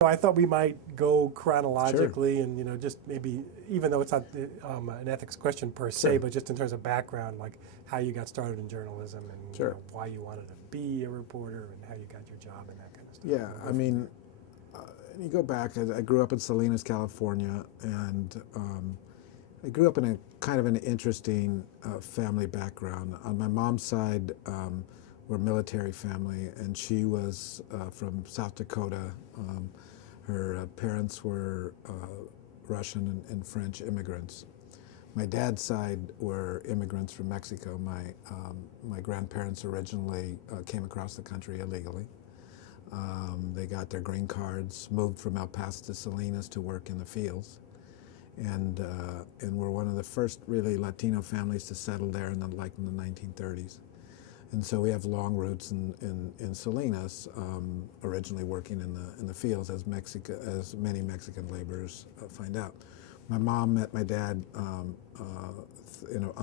I thought we might go Sure, chronologically and, just maybe, even though it's not an ethics question per se, sure, but just in terms of background, like how you got started in journalism and, sure. why you wanted to be a reporter and how you got your job and that kind of stuff. Yeah, We'll I go from mean, there. uh, you go back. I grew up in Salinas, California, and I grew up in a kind of an interesting family background. On my mom's side, we're a military family, and she was from South Dakota. Her parents were Russian and French immigrants. My dad's side were immigrants from Mexico. My grandparents originally came across the country illegally. They got their green cards, moved from El Paso to Salinas to work in the fields, and were one of the first really Latino families to settle there in the 1930s. And so we have long roots in Salinas, originally working in the fields as many Mexican laborers find out. My mom met my dad on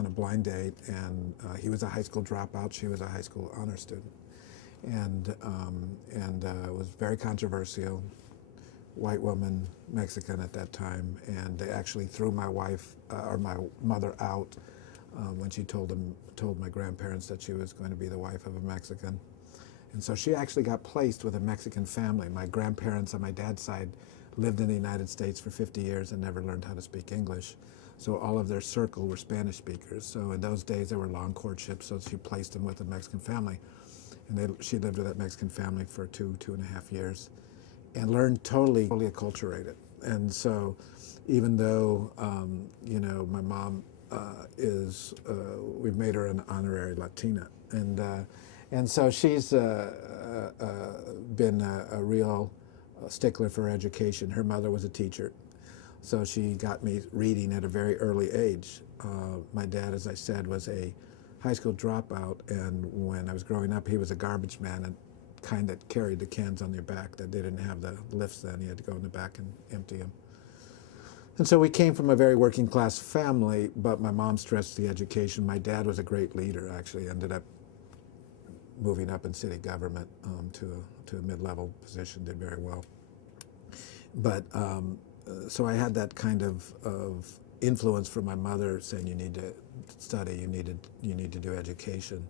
a blind date, and he was a high school dropout. She was a high school honor student, and it was very controversial. White woman, Mexican at that time, and they actually threw my mother out when she told my grandparents that she was going to be the wife of a Mexican. And so she actually got placed with a Mexican family. My grandparents on my dad's side lived in the United States for 50 years and never learned how to speak English. So all of their circle were Spanish speakers. So in those days there were long courtships, so she placed them with a Mexican family. And she lived with that Mexican family for 2.5 years and learned totally acculturated. And so even though, my mom we've made her an honorary Latina. And so she's been a real stickler for education. Her mother was a teacher, so she got me reading at a very early age. My dad, as I said, was a high school dropout, and when I was growing up, he was a garbage man and kind that carried the cans on their back. That they didn't have the lifts then. He had to go in the back and empty them. And so we came from a very working class family, but my mom stressed the education. My dad was a great leader, actually, ended up moving up in city government to a mid-level position, did very well. But so I had that kind of influence from my mother saying you need to study, you need to do education.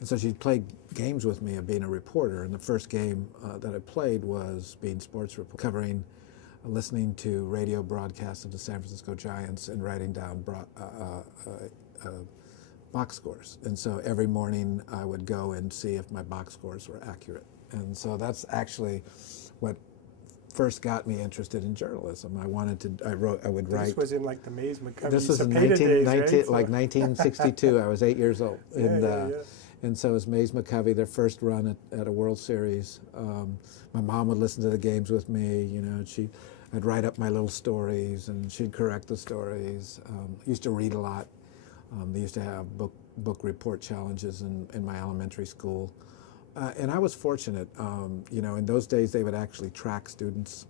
And so she played games with me of being a reporter. And the first game that I played was being sports reporter, covering, listening to radio broadcasts of the San Francisco Giants and writing down box scores. And so every morning I would go and see if my box scores were accurate. And so that's actually what first got me interested in journalism. I would write. This was in like the Mays McCovey This was in Cepeda days, right? like 1962. I was 8 years old. Yeah. And so it was Mays McCovey, their first run at a World Series. My mom would listen to the games with me. I'd write up my little stories, and she'd correct the stories. Used to read a lot. They used to have book report challenges in my elementary school. And I was fortunate. In those days they would actually track students.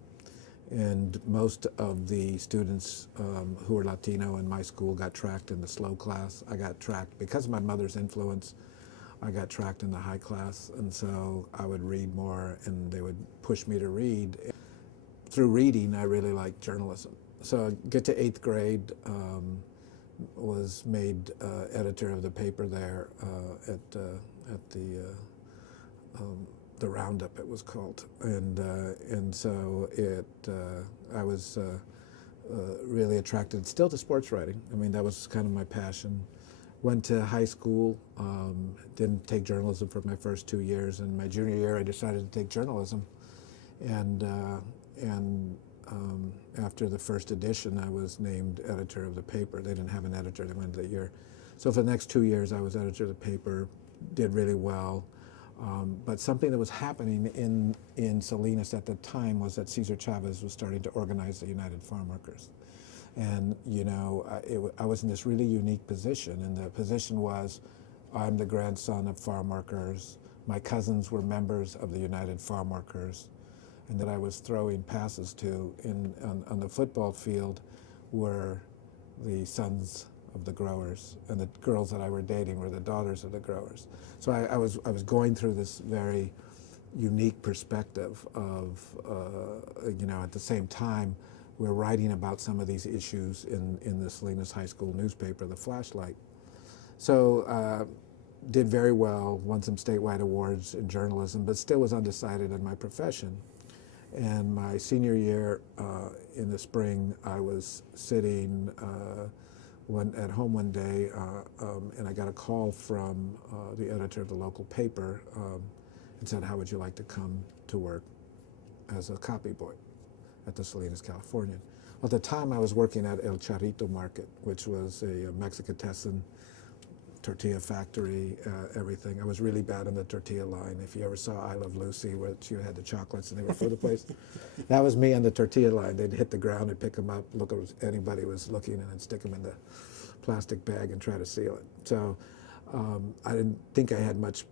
And most of the students who were Latino in my school got tracked in the slow class. I got tracked because of my mother's influence. I got tracked in the high class, and so I would read more, and they would push me to read. Through reading, I really liked journalism. So I get to 8th grade, was made editor of the paper there at the Roundup, it was called, and so I was really attracted still to sports writing. I mean, that was kind of my passion. Went to high school, didn't take journalism for my first 2 years, and my junior year I decided to take journalism, and after the first edition I was named editor of the paper. They didn't have an editor the end of the year, so for the next 2 years I was editor of the paper, did really well. But something that was happening in Salinas at the time was that Cesar Chavez was starting to organize the United Farm Workers. And I was in this really unique position, and the position was I'm the grandson of farm workers. My cousins were members of the United Farm Workers, and that I was throwing passes to on the football field were the sons of the growers, and the girls that I were dating were the daughters of the growers. So I was going through this very unique perspective of, at the same time, we're writing about some of these issues in the Salinas High School newspaper, The Flashlight. So did very well, won some statewide awards in journalism, but still was undecided in my profession. And my senior year in the spring, I was sitting at home one day, and I got a call from the editor of the local paper and said, "How would you like to come to work as a copy boy at the Salinas Californian?" At the time, I was working at El Charrito Market, which was a Mexicatessen tortilla factory, everything. I was really bad on the tortilla line. If you ever saw I Love Lucy, which you had the chocolates and they were for the place, that was me on the tortilla line. They'd hit the ground and pick them up, look if anybody was looking, and then stick them in the plastic bag and try to seal it. So I didn't think I had much,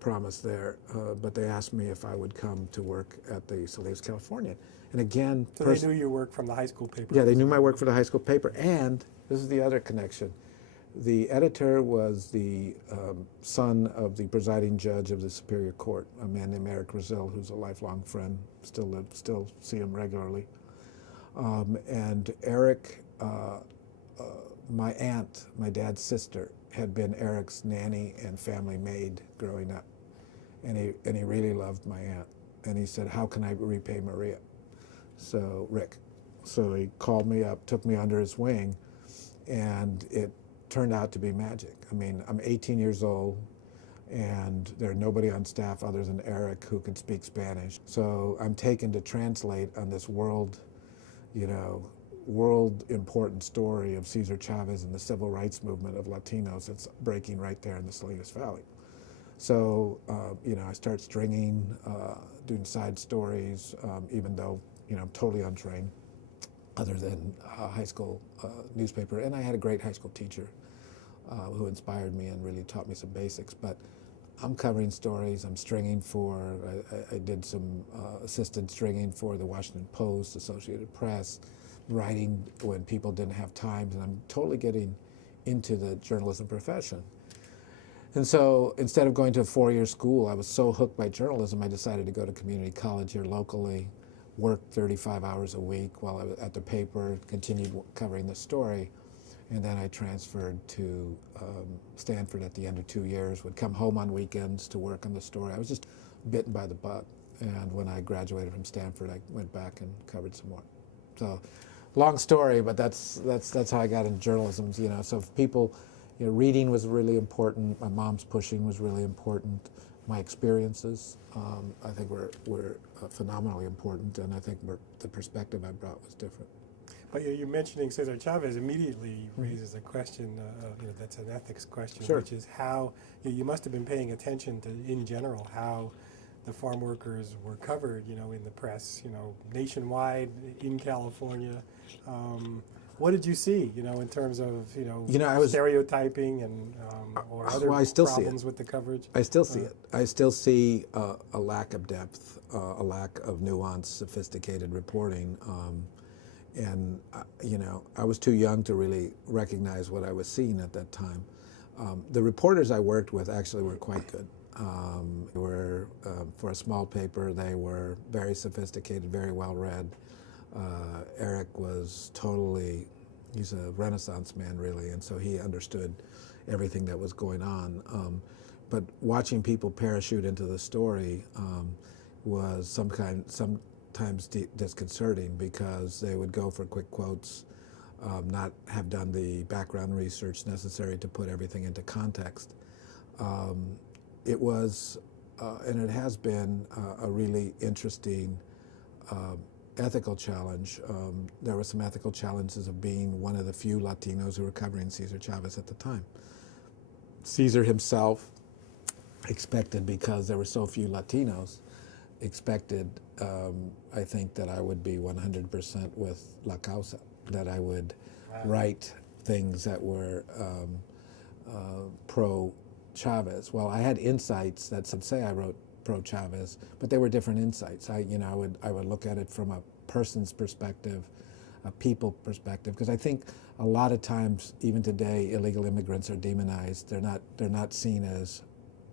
promise there, but they asked me if I would come to work at the Salinas Californian. And again, So they knew your work from the high school paper. yeah, they knew my work for the high school paper, and this is the other connection. The editor was the son of the presiding judge of the Superior Court, a man named Eric Brazil, who's a lifelong friend, still see him regularly. And Eric, my aunt, my dad's sister, had been Eric's nanny and family maid growing up. And he really loved my aunt. And he said, "How can I repay Maria?" So, Rick. So he called me up, took me under his wing, and it turned out to be magic. I mean, I'm 18 years old, and there's nobody on staff other than Eric who can speak Spanish. So I'm taken to translate on this world important story of Cesar Chavez and the civil rights movement of Latinos that's breaking right there in the Salinas Valley. So, I start stringing, doing side stories, even though, I'm totally untrained, other than a high school newspaper. And I had a great high school teacher who inspired me and really taught me some basics. But I'm covering stories. I'm stringing I did some assisted stringing for the Washington Post, Associated Press, writing when people didn't have time. And I'm totally getting into the journalism profession. And so instead of going to a four-year school, I was so hooked by journalism, I decided to go to community college here locally, worked 35 hours a week while I was at the paper, continued covering the story. And then I transferred to Stanford at the end of 2 years, would come home on weekends to work on the story. I was just bitten by the bug. And when I graduated from Stanford, I went back and covered some more. So long story, but that's how I got into journalism. So if people, reading was really important. My mom's pushing was really important. My experiences, I think were phenomenally important, and I think the perspective I brought was different. But you mentioning Cesar Chavez immediately raises a question, that's an ethics question, Sure. which is how you must have been paying attention to, in general, how the farm workers were covered, in the press, nationwide, in California. What did you see, in terms of, I was stereotyping and or other I still see problems with the coverage? I still see it. I still see a lack of depth, a lack of nuance, sophisticated reporting. And I was too young to really recognize what I was seeing at that time. The reporters I worked with actually were quite good. For a small paper, they were very sophisticated, very well read. Eric was he's a Renaissance man really, and so he understood everything that was going on. But watching people parachute into the story was sometimes disconcerting, because they would go for quick quotes, not have done the background research necessary to put everything into context. It was, and it has been, a really interesting ethical challenge. There were some ethical challenges of being one of the few Latinos who were covering Cesar Chavez at the time. Cesar himself expected, because there were so few Latinos, I think, that I would be 100% with La Causa, that I would write things that were pro-Chavez. Well, I had insights that some say I wrote pro-Chavez, but they were different insights. I would look at it from a person's perspective, a people perspective, because I think a lot of times, even today, illegal immigrants are demonized. They're not seen as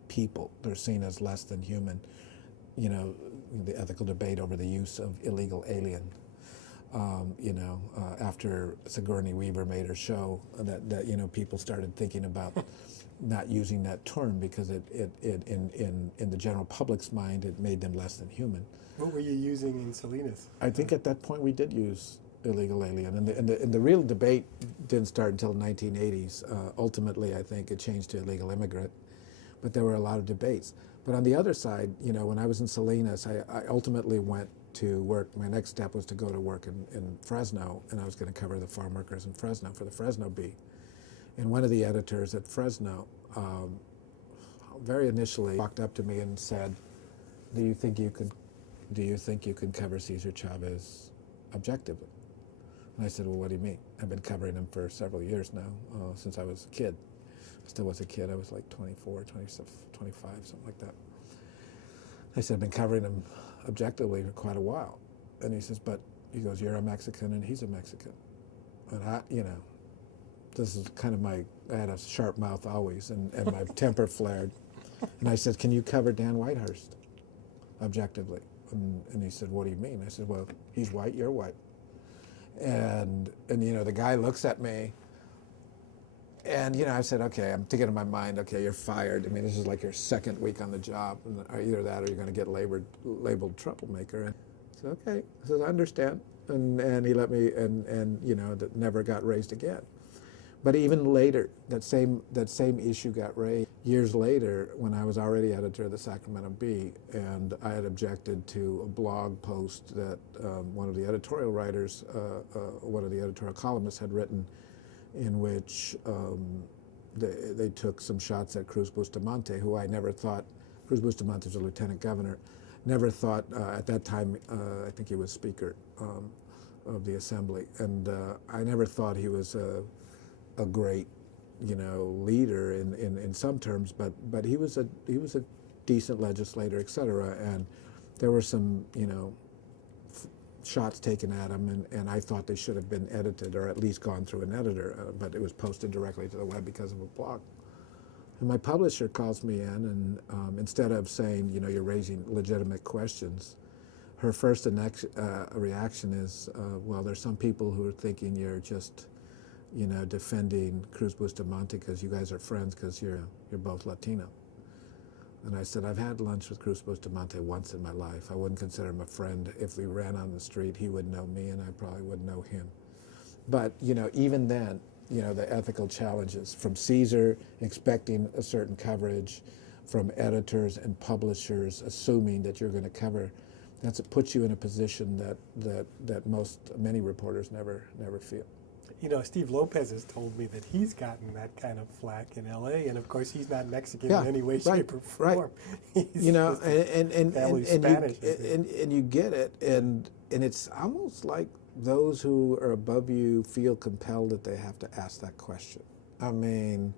people. They're seen as less than human. you know, the ethical debate over the use of illegal alien. After Sigourney Weaver made her show, that you know, people started thinking about not using that term because it in the general public's mind it made them less than human. What were you using in Salinas? I think at that point we did use illegal alien, and the real debate didn't start until the 1980s. Ultimately, I think it changed to illegal immigrant, but there were a lot of debates. But on the other side, you know, when I was in Salinas, I ultimately went to work. My next step was to go to work in Fresno, and I was going to cover the farm workers in Fresno for the Fresno Bee. And one of the editors at Fresno, very initially, walked up to me and said, "Do you think you can cover Cesar Chavez objectively?" And I said, "Well, what do you mean? I've been covering him for several years now, since I was a kid. I still was a kid. I was like 24, 25, something like that." I said, "I've been covering him objectively for quite a while." And he says, he goes, "You're a Mexican and he's a Mexican." And this is kind of I had a sharp mouth always, and my temper flared. And I said, "Can you cover Dan Whitehurst objectively?" And he said, "What do you mean?" I said, "Well, he's white, you're white." And you know, the guy looks at me, and you know, I said, "Okay," I'm thinking in my mind, "Okay, you're fired. I mean, this is like your second week on the job, and either that or you're going to get labeled troublemaker." And I said, "Okay." I said, "I understand." And he let me, and you know, that never got raised again. But even later, that same issue got raised years later when I was already editor of the Sacramento Bee, and I had objected to a blog post that one of the editorial writers, one of the editorial columnists had written, in which they took some shots at Cruz Bustamante, who I never thought, Cruz Bustamante was a lieutenant governor, never thought at that time, I think he was Speaker of the Assembly, and I never thought he was a great, you know, leader in some terms, but he was a decent legislator, et cetera. And there were some, you know, shots taken at him, and I thought they should have been edited or at least gone through an editor, but it was posted directly to the web because of a blog. And my publisher calls me in, and instead of saying, you know, you're raising legitimate questions, her first reaction is, well, there's some people who are thinking you're just, you know, defending Cruz Bustamante because you guys are friends because you're both Latino. And I said, I've had lunch with Cruz Bustamante once in my life. I wouldn't consider him a friend. If we ran on the street, he would know me and I probably would know him. But, you know, even then, you know, the ethical challenges from Caesar expecting a certain coverage, from editors and publishers assuming that you're going to cover, it puts you in a position that many reporters never feel. You know, Steve Lopez has told me that he's gotten that kind of flack in L.A., and of course he's not Mexican in any way, shape, or form. Right. You know, Spanish, and you get it, and it's almost like those who are above you feel compelled that they have to ask that question. I mean,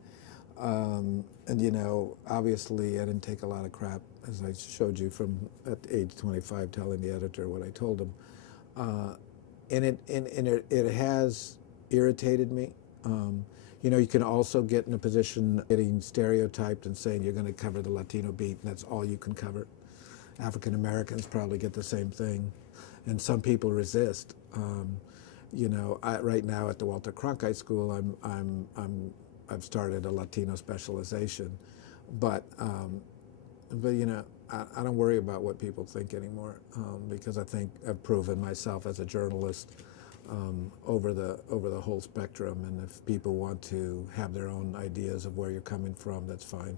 and you know, obviously I didn't take a lot of crap, as I showed you, from at age 25 telling the editor what I told him, and it has irritated me. You know, you can also get in a position getting stereotyped and saying you're going to cover the Latino beat and that's all you can cover. African Americans probably get the same thing, and some people resist. You know, right now at the Walter Cronkite School, I've started a Latino specialization, but you know, I don't worry about what people think anymore, because I think I've proven myself as a journalist over the whole spectrum, and if people want to have their own ideas of where you're coming from, that's fine.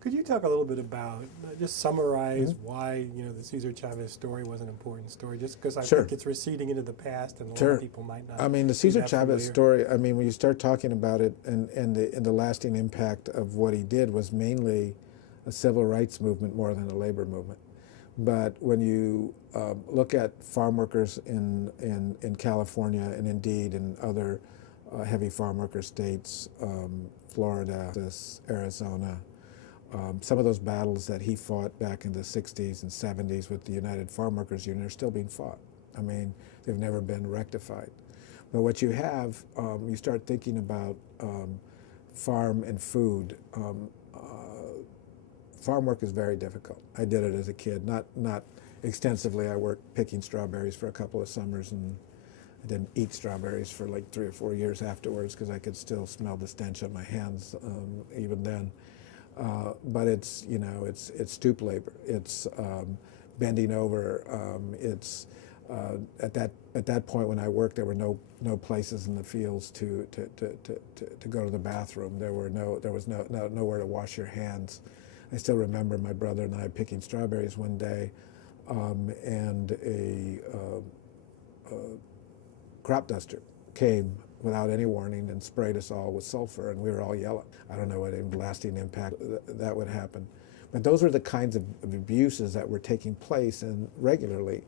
Could you talk a little bit about, just summarize why, you know, the Cesar Chavez story was an important story, just because I think it's receding into the past and a lot of people might not. I mean, the Cesar Chavez story, I mean, when you start talking about it and the lasting impact of what he did was mainly a civil rights movement more than a labor movement. But when you look at farm workers in California and indeed in other heavy farm worker states, Florida, Arizona, some of those battles that he fought back in the 60s and 70s with the United Farm Workers Union are still being fought. I mean, they've never been rectified. But what you have, you start thinking about farm and food. farm work is very difficult. I did it as a kid, not extensively. I worked picking strawberries for a couple of summers, and I didn't eat strawberries for like 3 or 4 years afterwards because I could still smell the stench on my hands even then. But it's, you know, it's stoop labor. It's bending over. It's at that point when I worked, there were no places in the fields to go to the bathroom. There was nowhere to wash your hands. I still remember my brother and I picking strawberries one day, and a crop duster came without any warning and sprayed us all with sulfur, and we were all yellow. I don't know what lasting impact that would happen. But those are the kinds of abuses that were taking place, and regularly,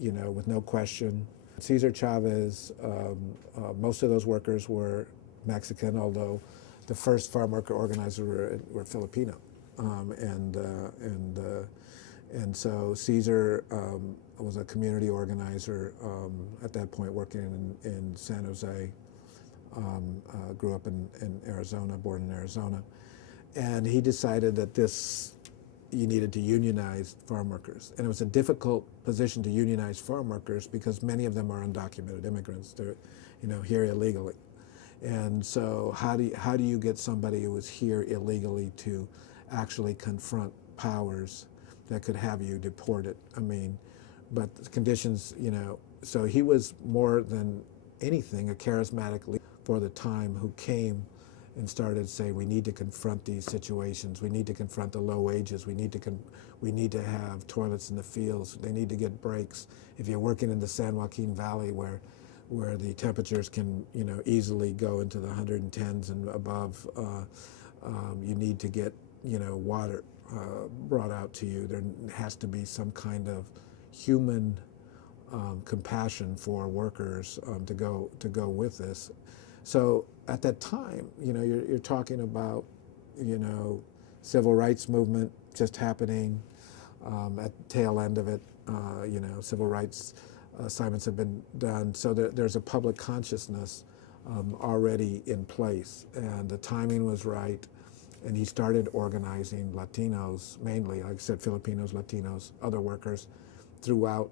you know, with no question. Cesar Chavez, most of those workers were Mexican, although the first farm worker organizers were Filipino. And so Cesar was a community organizer at that point, working in San Jose. Grew up in Arizona, born in Arizona. And he decided that you needed to unionize farm workers. And it was a difficult position to unionize farm workers because many of them are undocumented immigrants. They're, you know, here illegally. And so how do you get somebody who is here illegally to actually confront powers that could have you deported? I mean, but the conditions, you know, so he was more than anything a charismatic leader for the time who came and started saying, we need to confront these situations. We need to confront the low wages. We need to have toilets in the fields. They need to get breaks. If you're working in the San Joaquin Valley where the temperatures can, you know, easily go into the 110s and above, you need to get, you know, water brought out to you. There has to be some kind of human compassion for workers to go with this. So at that time, you know, you're talking about, you know, civil rights movement just happening at the tail end of it. You know, civil rights assignments have been done, so there's a public consciousness already in place, and the timing was right. And he started organizing Latinos, mainly, like I said, Filipinos, Latinos, other workers throughout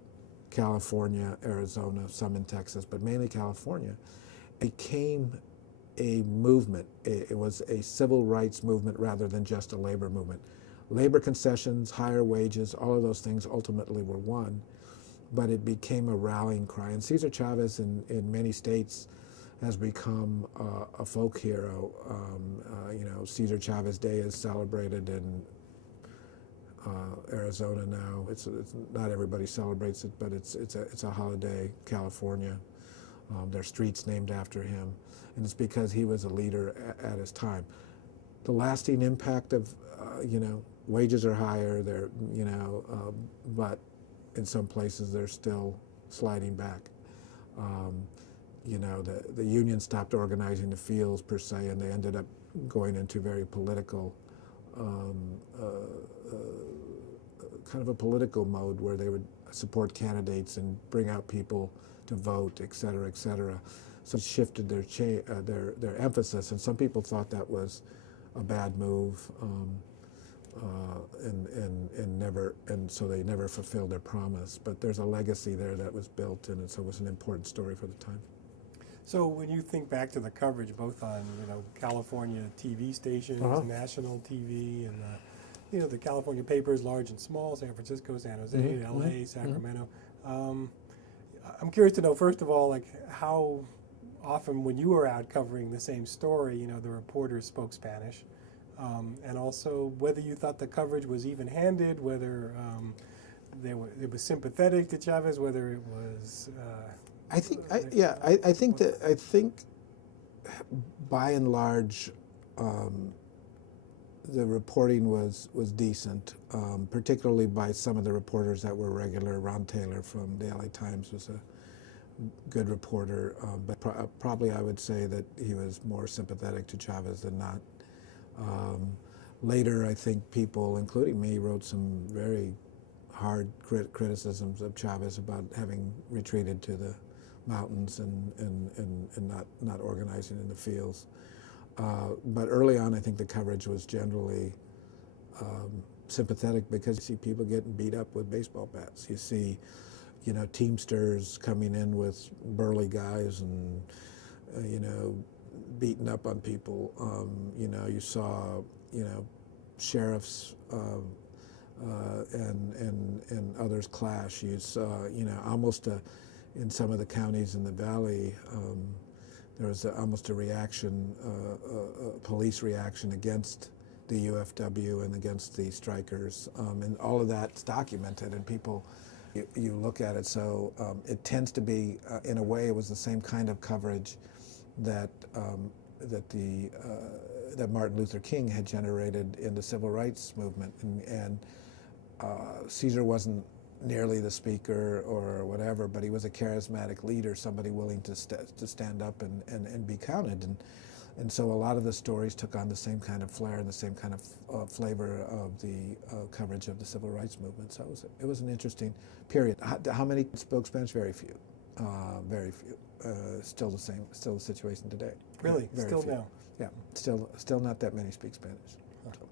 California, Arizona, some in Texas, but mainly California. Became a movement. It was a civil rights movement rather than just a labor movement. Labor concessions, higher wages, all of those things ultimately were won, but it became a rallying cry. And Cesar Chavez in many states has become a folk hero. You know, Cesar Chavez Day is celebrated in Arizona now. It's not everybody celebrates it, but it's a holiday. California, there are streets named after him, and it's because he was a leader at his time. The lasting impact of you know, wages are higher. They're, you know, but in some places they're still sliding back. You know, the union stopped organizing the fields per se, and they ended up going into very political, kind of a political mode where they would support candidates and bring out people to vote, et cetera, et cetera. So it shifted their emphasis, and some people thought that was a bad move, and so they never fulfilled their promise. But there's a legacy there that was built, and so it was an important story for the time. So when you think back to the coverage, both on, you know, California TV stations, national TV, and you know, the California papers, large and small, San Francisco, San Jose, LA, Sacramento. I'm curious to know, first of all, like how often when you were out covering the same story, you know, the reporters spoke Spanish, and also whether you thought the coverage was even-handed, whether it was sympathetic to Chavez, whether it was. I think by and large, the reporting was decent, particularly by some of the reporters that were regular. Ron Taylor from the LA Times was a good reporter, but probably I would say that he was more sympathetic to Chavez than not. Later, I think people, including me, wrote some very hard criticisms of Chavez about having retreated to the mountains and not organizing in the fields. But early on, I think the coverage was generally sympathetic because you see people getting beat up with baseball bats. You see, you know, Teamsters coming in with burly guys and, you know, beating up on people. You know, you saw, you know, sheriffs and others clash. You saw, you know, almost in some of the counties in the valley, there was almost a reaction, a police reaction against the UFW and against the strikers, and all of that's documented, and people, you look at it, so it tends to be, in a way, it was the same kind of coverage that that Martin Luther King had generated in the civil rights movement, and Caesar wasn't nearly the speaker or whatever, but he was a charismatic leader, somebody willing to stand up and be counted. And so a lot of the stories took on the same kind of flair and the same kind of flavor of the coverage of the civil rights movement. So it was an interesting period. How many spoke Spanish? Very few. Very few. Still the same. Still the situation today. Really? Very Still few. now? Yeah. Still not that many speak Spanish. So.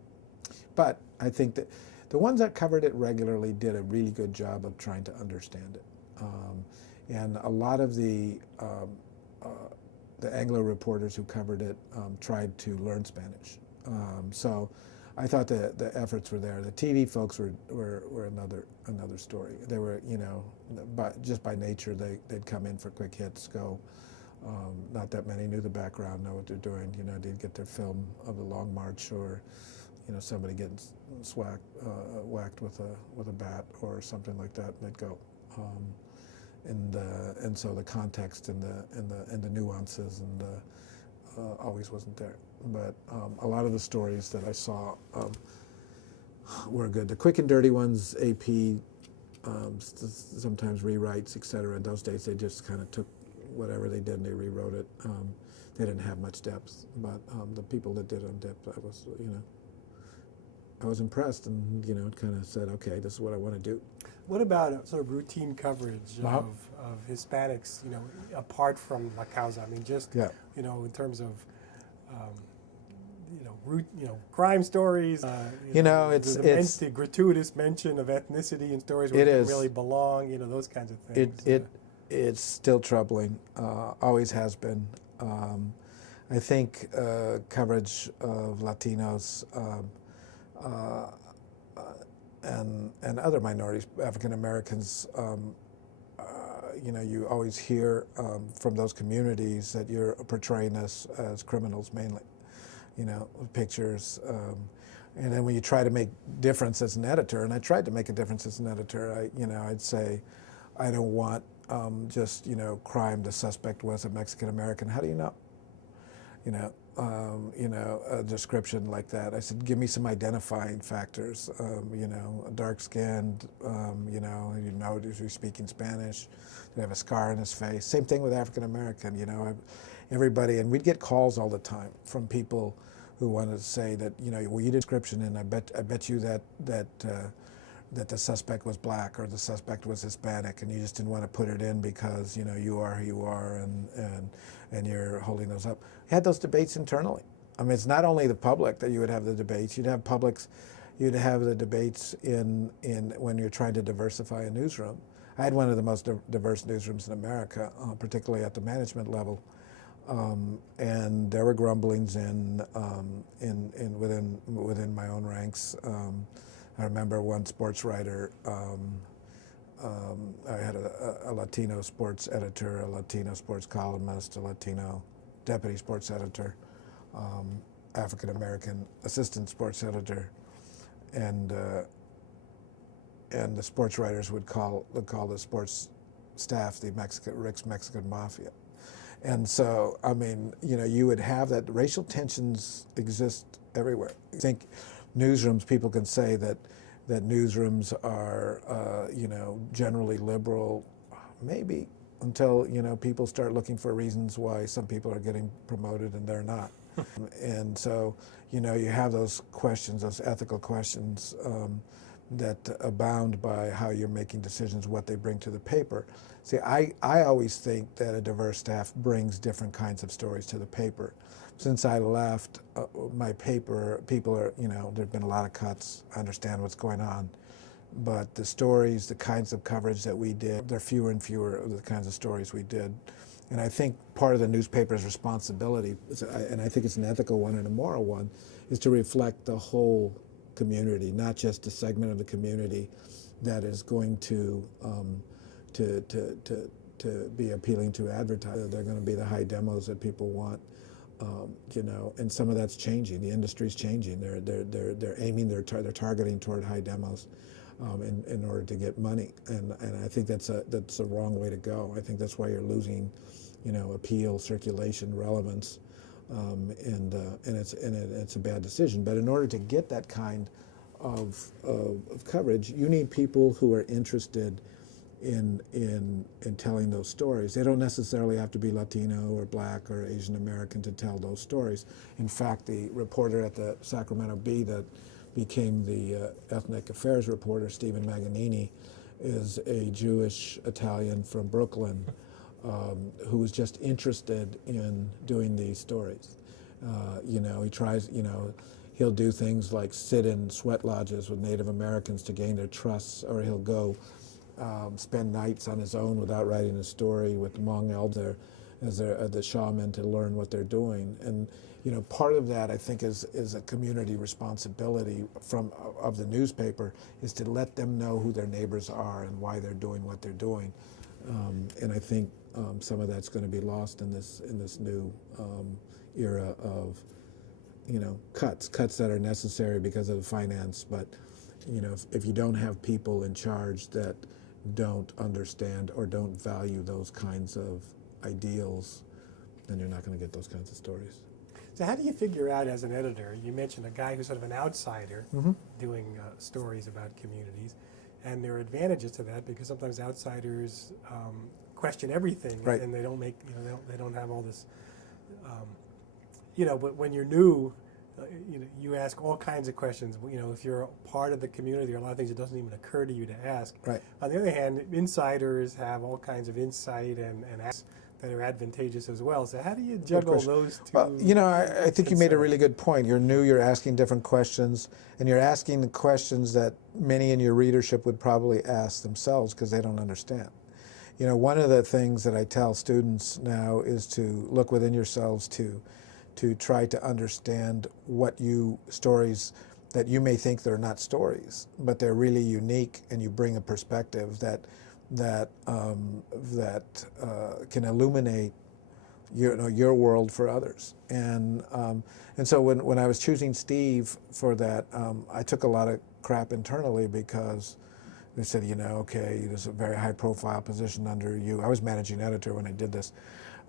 But I think that the ones that covered it regularly did a really good job of trying to understand it. And a lot of the Anglo reporters who covered it tried to learn Spanish. So I thought the efforts were there. The TV folks were another story. They were, you know, just by nature, they'd come in for quick hits, go. Not that many knew the background, know what they're doing. You know, they'd get their film of the Long March, or, you know, somebody getting whacked with a bat or something like that, and they'd go. And so the context and the nuances and always wasn't there. But a lot of the stories that I saw were good. The quick and dirty ones, AP, sometimes rewrites, etc. In those days, they just kind of took whatever they did and they rewrote it. They didn't have much depth, but the people that did it in depth, I was impressed, and, you know, kind of said, okay, this is what I want to do. What about sort of routine coverage of Hispanics, you know, apart from La Causa? I mean, just, you know, in terms of, crime stories. It's the gratuitous mention of ethnicity in stories where it didn't really belong. You know, those kinds of things. It's still troubling. Always has been. I think coverage of Latinos. And other minorities, African Americans, you know, you always hear from those communities that you're portraying us as criminals mainly, you know, pictures. And then when you try to make difference as an editor, and I tried to make a difference as an editor, I'd say, I don't want just, you know, crime, the suspect was a Mexican American. How do you know? You know, a description like that. I said, give me some identifying factors. You know, dark-skinned. You know, is he speaking Spanish? Did he have a scar on his face? Same thing with African American. You know, everybody, and we'd get calls all the time from people who wanted to say that, you know, well, you did a description, and I bet you that the suspect was black or the suspect was Hispanic, and you just didn't want to put it in because, you know, you are who you are, and you're holding those up. We had those debates internally. I mean, it's not only the public that you would have the debates. You'd have the debates in when you're trying to diversify a newsroom. I had one of the most diverse newsrooms in America, particularly at the management level, and there were grumblings within my own ranks. I remember one sports writer, I had a Latino sports editor, a Latino sports columnist, a Latino deputy sports editor, African-American assistant sports editor, and the sports writers would call the sports staff the Rick's Mexican Mafia. And so, I mean, you know, you would have that. Racial tensions exist everywhere. I think newsrooms, people can say that newsrooms are, you know, generally liberal, maybe, until, you know, people start looking for reasons why some people are getting promoted and they're not. And so, you know, you have those questions, those ethical questions that abound by how you're making decisions, what they bring to the paper. See, I always think that a diverse staff brings different kinds of stories to the paper. since I left my paper, people are, there've been a lot of cuts. I understand what's going on. But the stories, the kinds of coverage that we did, there are fewer and fewer of the kinds of stories we did. And I think part of the newspaper's responsibility, and I think it's an ethical one and a moral one, is to reflect the whole community, not just a segment of the community that is going to be appealing to advertisers. They're going to be the high demos that people want, and some of that's changing. The industry's changing. They're aiming, they're targeting toward high demos. In order to get money, and I think that's a wrong way to go. I think that's why you're losing, appeal, circulation, relevance, and it's a bad decision. But in order to get that kind of coverage, you need people who are interested in telling those stories. They don't necessarily have to be Latino or Black or Asian American to tell those stories. In fact, the reporter at the Sacramento Bee that became the ethnic affairs reporter, Stephen Maganini, is a Jewish Italian from Brooklyn who was just interested in doing these stories. He tries, he'll do things like sit in sweat lodges with Native Americans to gain their trust, or he'll go spend nights on his own without writing a story with Hmong elders as the shaman to learn what they're doing. And part of that, I think, is a community responsibility of the newspaper, is to let them know who their neighbors are and why they're doing what they're doing. And I think some of that's going to be lost in this new era of cuts that are necessary because of the finance. But if you don't have people in charge that don't understand or don't value those kinds of ideals, then you're not going to get those kinds of stories. So how do you figure out as an editor, you mentioned a guy who's sort of an outsider doing stories about communities, and there are advantages to that because sometimes outsiders question everything, right, and they don't make, they don't have all this, but when you're new, you ask all kinds of questions. If you're a part of the community, there are a lot of things that doesn't even occur to you to ask. Right. On the other hand, insiders have all kinds of insight and asks that are advantageous as well. So how do you juggle those two? Well, I think you made a really good point. You're new, you're asking different questions, and you're asking the questions that many in your readership would probably ask themselves because they don't understand. One of the things that I tell students now is to look within yourselves to try to understand stories that you may think they're not stories, but they're really unique, and you bring a perspective that can illuminate your world for others. And so when I was choosing Steve for that, I took a lot of crap internally because they said, okay, there's a very high profile position under you. I was managing editor when I did this,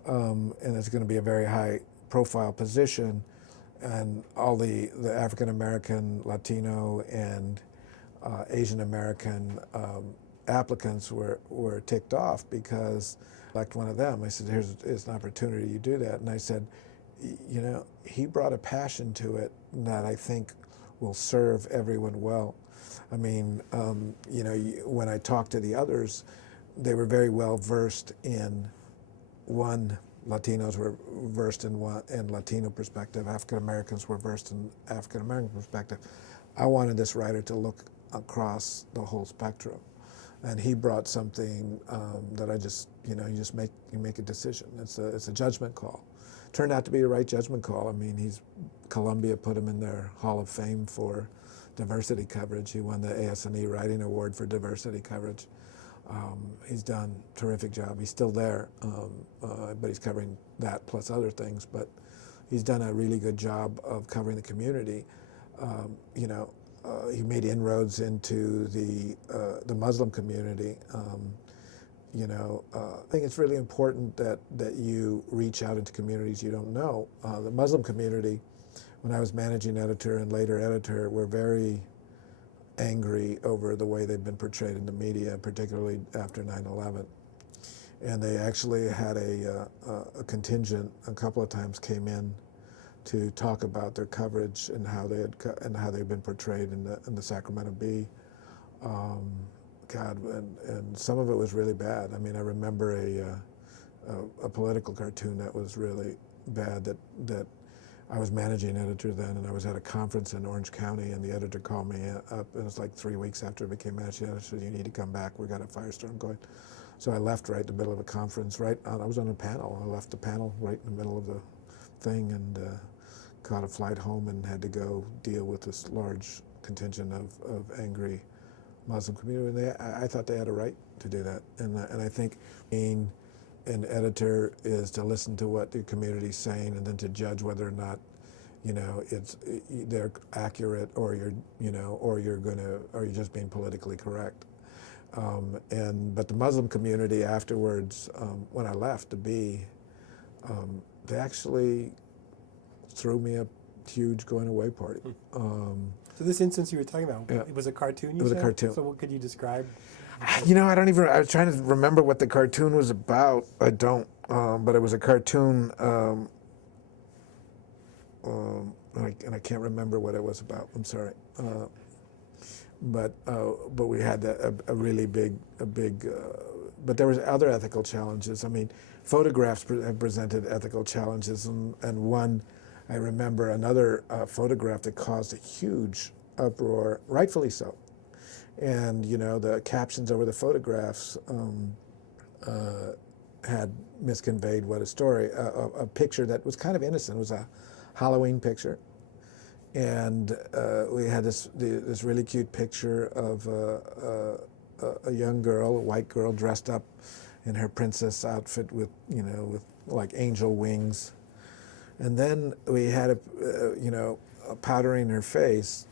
and it's going to be a very high profile position, and all the African American, Latino, and Asian American applicants were ticked off because, like one of them, I said, here's an opportunity, you do that. And I said, he brought a passion to it that I think will serve everyone well. I mean, when I talked to the others, they were very well versed in one. Latinos were versed in Latino perspective. African Americans were versed in African American perspective. I wanted this writer to look across the whole spectrum, and he brought something that I just, you make a decision. It's a judgment call. Turned out to be the right judgment call. I mean, Columbia put him in their Hall of Fame for diversity coverage. He won the ASNE Writing Award for diversity coverage. He's done a terrific job. He's still there, but he's covering that plus other things. But he's done a really good job of covering the community. He made inroads into the Muslim community. I think it's really important that you reach out into communities you don't know. The Muslim community, when I was managing editor and later editor, were very angry over the way they've been portrayed in the media, particularly after 9/11. And they actually had a contingent a couple of times came in to talk about their coverage and how they'd been portrayed in the Sacramento Bee. And some of it was really bad. I mean, I remember a political cartoon that was really bad that I was managing editor then, and I was at a conference in Orange County, and the editor called me up, and it was like 3 weeks after I became managing editor. Said, "You need to come back. We got a firestorm going." So I left right in the middle of a conference. I was on a panel. I left the panel right in the middle of the thing, and caught a flight home and had to go deal with this large contingent of angry Muslim community. And I thought they had a right to do that, and I think being an editor is to listen to what the community's saying and then to judge whether or not, they're accurate, or you're just being politically correct. But the Muslim community afterwards, when I left to be, they actually threw me a huge going away party. So this instance you were talking about, Yeah. it was a cartoon, It was a cartoon. So what could you describe? I was trying to remember what the cartoon was about. I don't, but it was a cartoon, and I can't remember what it was about. I'm sorry. But we had a really big, but there was other ethical challenges. I mean, photographs have presented ethical challenges, and one, I remember another photograph that caused a huge uproar, rightfully so. And the captions over the photographs had misconveyed what a story, a picture that was kind of innocent. It was a Halloween picture, and we had this really cute picture of a young girl, a white girl, dressed up in her princess outfit with like angel wings, and then we had powdering her face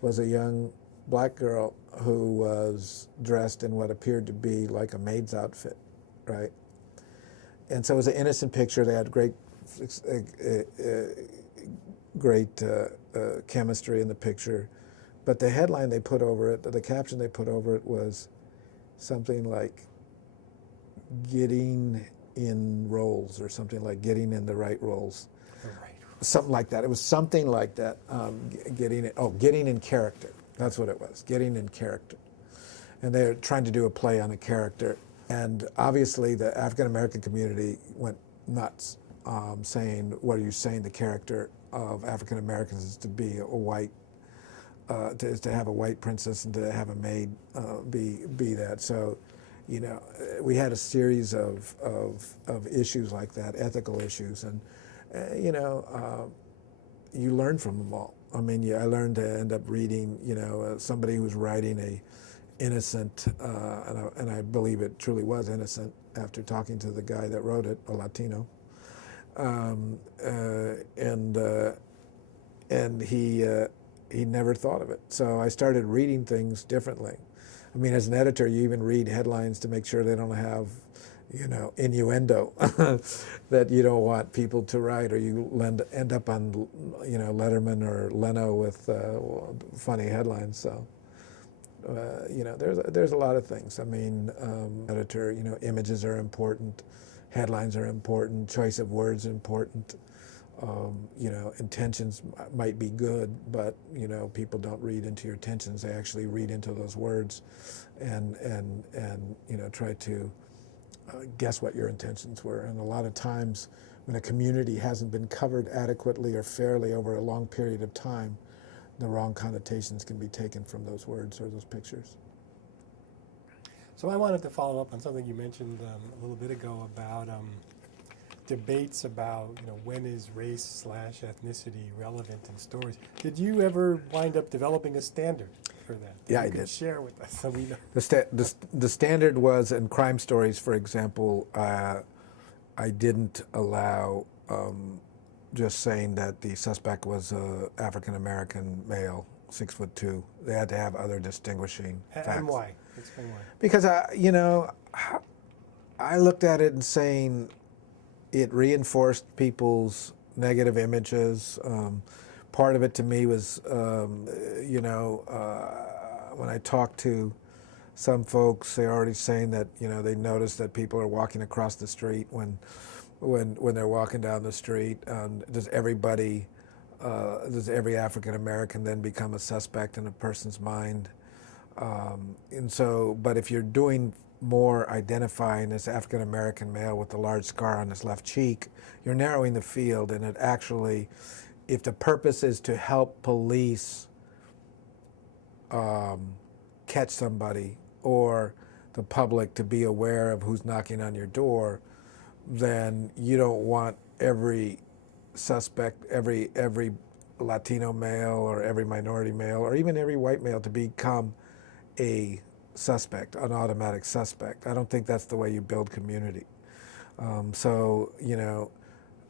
was a young black girl who was dressed in what appeared to be like a maid's outfit, right? And so it was an innocent picture. They had great chemistry in the picture, but the headline they put over it, the caption they put over it was something like "getting in roles" or something like "getting in the right roles." Something like that. It was something like that. Getting in character. That's what it was. Getting in character. And they're trying to do a play on a character. And obviously the African American community went nuts, saying, "What are you saying? The character of African Americans is to be a white, is to have a white princess and to have a maid be that." So, we had a series of issues like that, ethical issues, and you learn from them all. I mean, I learned to end up reading, somebody who's writing a innocent, and I believe it truly was innocent after talking to the guy that wrote it, a Latino, and he never thought of it. So I started reading things differently. I mean, as an editor, you even read headlines to make sure they don't have innuendo that you don't want people to write, or you end up on, Letterman or Leno with funny headlines. So, there's a lot of things. I mean, editor, images are important, headlines are important, choice of words are important. Intentions might be good, but people don't read into your intentions. They actually read into those words, and try to guess what your intentions were. And a lot of times when a community hasn't been covered adequately or fairly over a long period of time, the wrong connotations can be taken from those words or those pictures. So I wanted to follow up on something you mentioned a little bit ago about debates about when is race/ethnicity relevant in stories. Did you ever wind up developing a standard for that? Yeah, you I could did. Share with us so we know. The standard was in crime stories, for example, I didn't allow just saying that the suspect was an African-American male, 6'2". They had to have other distinguishing facts. And why? Explain why. Because I looked at it and saying it reinforced people's negative images. Part of it to me was, when I talked to some folks, they're already saying that they notice that people are walking across the street when they're walking down the street. Does every African American then become a suspect in a person's mind? But if you're doing more identifying this African American male with the large scar on his left cheek, you're narrowing the field, and it actually if the purpose is to help police catch somebody, or the public to be aware of who's knocking on your door, then you don't want every suspect, every Latino male or every minority male or even every white male to become a suspect, an automatic suspect. I don't think that's the way you build community. So, you know,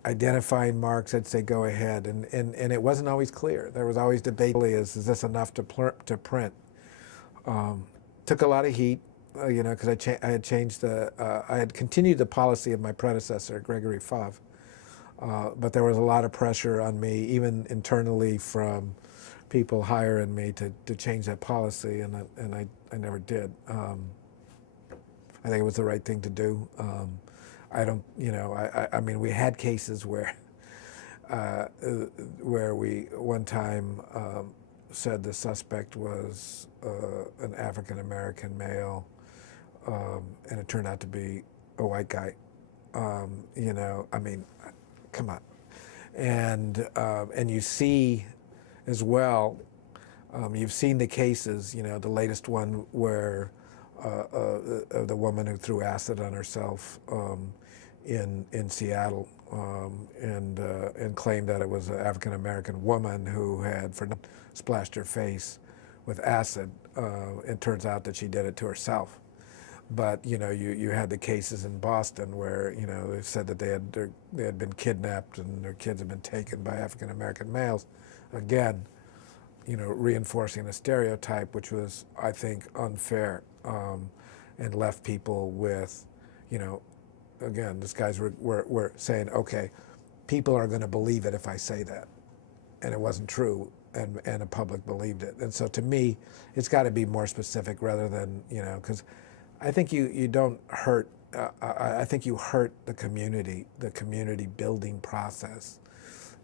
identifying marks, I'd say go ahead. And it wasn't always clear. There was always debate, is this enough to print? Took a lot of heat, you know, because I had changed I had continued the policy of my predecessor, Gregory Favre. But there was a lot of pressure on me, even internally from people higher in me to change that policy, and I never did. I think it was the right thing to do. I don't, you know, I mean, we had cases where we one time said the suspect was an African American male, and it turned out to be a white guy. You know, I mean, come on, and you see as well. You've seen the cases, you know, the latest one where the woman who threw acid on herself in Seattle, and claimed that it was an African American woman who had splashed her face with acid. It turns out that she did it to herself. But you know, you had the cases in Boston where, you know, they said that they had been kidnapped and their kids had been taken by African American males. Again, you know, reinforcing a stereotype which was, I think, unfair, and left people with, you know, again, these guys were saying, okay, people are going to believe it if I say that, and it wasn't true, and the public believed it. And so to me, it's got to be more specific rather than, you know, because I think you don't hurt. I think you hurt the community building process,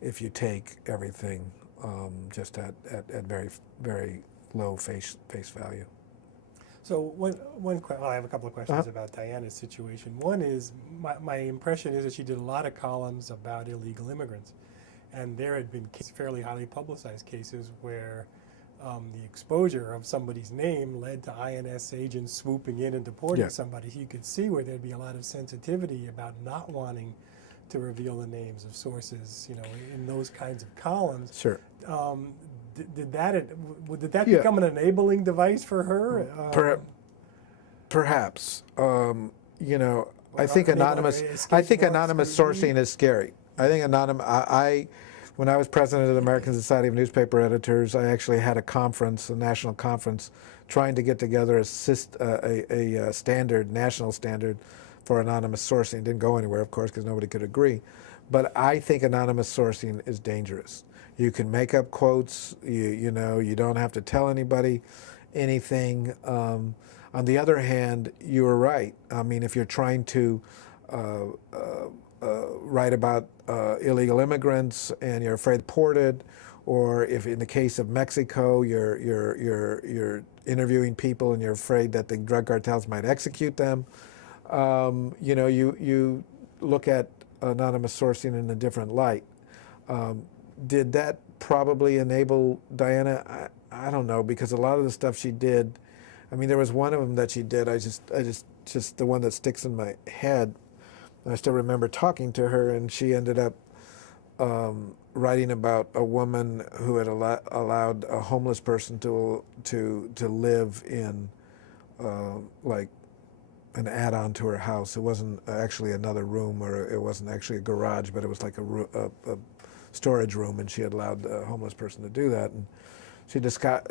if you take everything just at very, very low face value. So I have a couple of questions about Diana's situation. One is, my impression is that she did a lot of columns about illegal immigrants, and there had been fairly highly publicized cases where the exposure of somebody's name led to INS agents swooping in and deporting somebody. So you could see where there'd be a lot of sensitivity about not wanting to reveal the names of sources, you know, in those kinds of columns. Sure. Did that become an enabling device for her? Perhaps. You know, I think anonymous sourcing is scary. I think when I was president of the American Society of Newspaper Editors, I actually had a national conference, trying to get together a national standard for anonymous sourcing. It didn't go anywhere, of course, because nobody could agree. But I think anonymous sourcing is dangerous. You can make up quotes. You know, you don't have to tell anybody anything. On the other hand, you were right. I mean, if you're trying to write about illegal immigrants and you're afraid deported, or if in the case of Mexico you're interviewing people and you're afraid that the drug cartels might execute them, you know, you look at anonymous sourcing in a different light. Did that probably enable Diana? I don't know, because a lot of the stuff she did, I mean, there was one of them that she did, I just the one that sticks in my head. I still remember talking to her, and she ended up writing about a woman who had allowed a homeless person to live in like an add-on to her house. It wasn't actually another room, or it wasn't actually a garage, but it was like a storage room, and she had allowed the homeless person to do that. And she described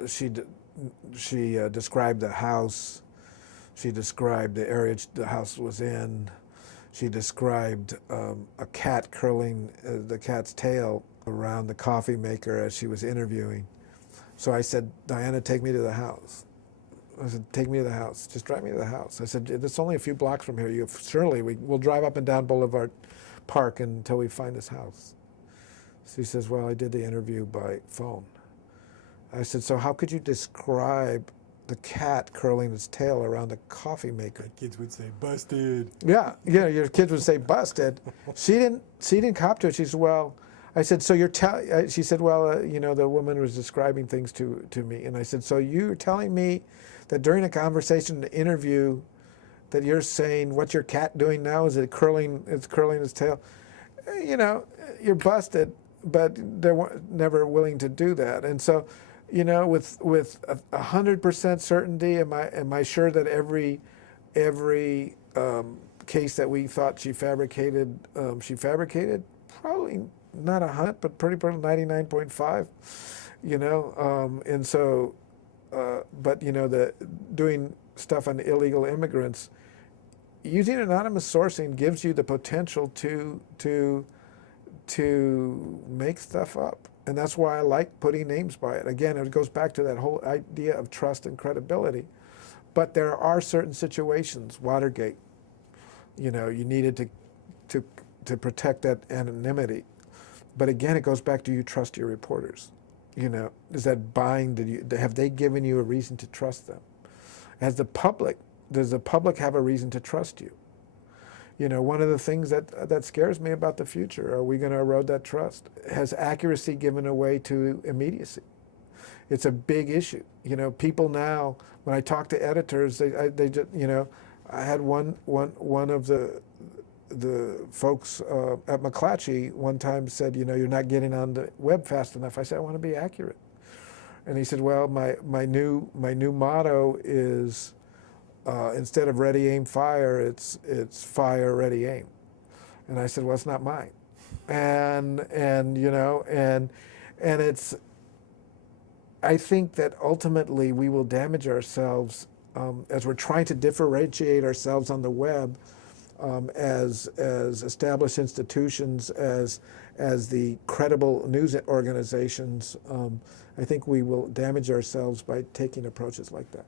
the house. She described the area the house was in. She described a cat curling the cat's tail around the coffee maker as she was interviewing. So I said, Diana, take me to the house. I said, take me to the house. Just drive me to the house. I said, it's only a few blocks from here. We'll drive up and down Boulevard Park until we find this house. She says, well, I did the interview by phone. I said, so how could you describe the cat curling its tail around the coffee maker? My kids would say, busted. Yeah, your kids would say, busted. She didn't cop to it. She said, well, I said, so you're telling, she said, well, you know, the woman was describing things to me. And I said, so you're telling me that during a conversation, an interview, that you're saying, what's your cat doing now? Is it curling, it's curling its tail? You know, you're busted, but they're never willing to do that. And so, you know, with 100% certainty, am I sure that every case that we thought she fabricated? Probably not 100, but pretty 99.5. You know, and so, but you know, the doing stuff on illegal immigrants, using anonymous sourcing gives you the potential to make stuff up. And that's why I like putting names by it. Again, it goes back to that whole idea of trust and credibility. But there are certain situations, Watergate, you know, you needed to protect that anonymity. But again, it goes back to you trust your reporters. You know, is that buying, have they given you a reason to trust them? Does the public have a reason to trust you? You know, one of the things that scares me about the future, are we going to erode that trust? Has accuracy given away to immediacy? It's a big issue. You know, people now, when I talk to editors, they just, you know, I had one of the folks at McClatchy one time said, you know, you're not getting on the web fast enough. I said, I want to be accurate. And he said, well, my new motto is, instead of ready, aim, fire, it's fire, ready, aim. And I said, well, it's not mine. And you know, and it's, I think that ultimately we will damage ourselves as we're trying to differentiate ourselves on the web as established institutions, as the credible news organizations. I think we will damage ourselves by taking approaches like that.